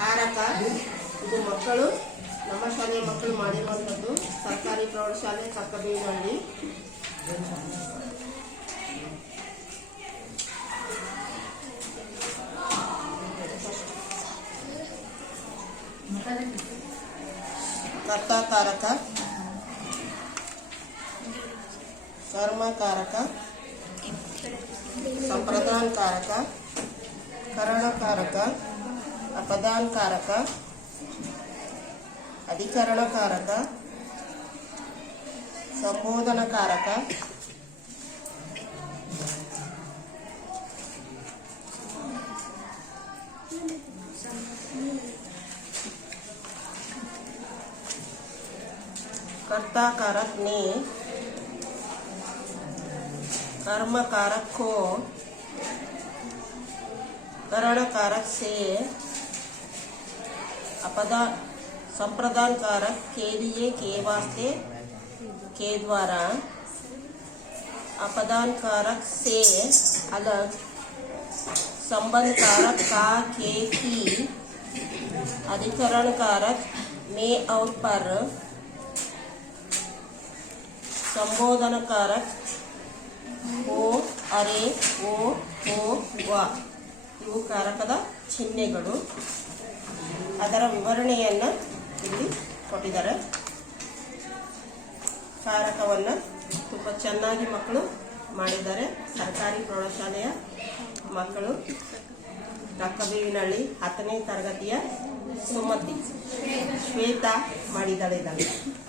ಹಾರಕ ಇದು ಮಕ್ಕಳು ನಮ್ಮ ಶಾಲೆಯ ಮಕ್ಕಳು ಮಾಡಿರುವಂಥದ್ದು. ಸರ್ಕಾರಿ ಪ್ರೌಢಶಾಲೆ ಚಕ್ಕಬೇನಹಳ್ಳಿ. ಕರ್ತಾಕಾರಕ, ಕರ್ಮಕಾರಕ, ಸಂಪ್ರದಾನಕಾರಕ, ಕರಣಕಾರಕ, ಅಪದಾನಕಾರಕ, ಅಧಿಕರಣಕಾರಕ, ಸಂಬೋಧನಕಾರಕ, कर्ता-कारक ने, कर्म-कारक को, करण-कारक से, अपदा संप्रदान-कारक के लिए के वास्ते के द्वारा, अपदान-कारक से अलग, संबंध-कारक का के की, अधिकरण-कारक में और पर, ಸಂಬೋಧನಕಾರಕ ಓ, ಅರೆ, ಓ, ವ ಇವು ಕಾರಕದ ಚಿಹ್ನೆಗಳು. ಅದರ ವಿವರಣೆಯನ್ನು ಇಲ್ಲಿ ಕೊಟ್ಟಿದ್ದಾರೆ. ಕಾರಕವನ್ನು ತುಂಬ ಚೆನ್ನಾಗಿ ಮಕ್ಕಳು ಮಾಡಿದ್ದಾರೆ. ಸರ್ಕಾರಿ ಪ್ರೌಢಶಾಲೆಯ ಮಕ್ಕಳು ಚಕ್ಕಬೇನಹಳ್ಳಿ 10ನೇ ತರಗತಿಯ ಸುಮತಿ ಶ್ವೇತಾ ಮಾಡಿದ್ದಾಳೆ ಇದನ್ನು.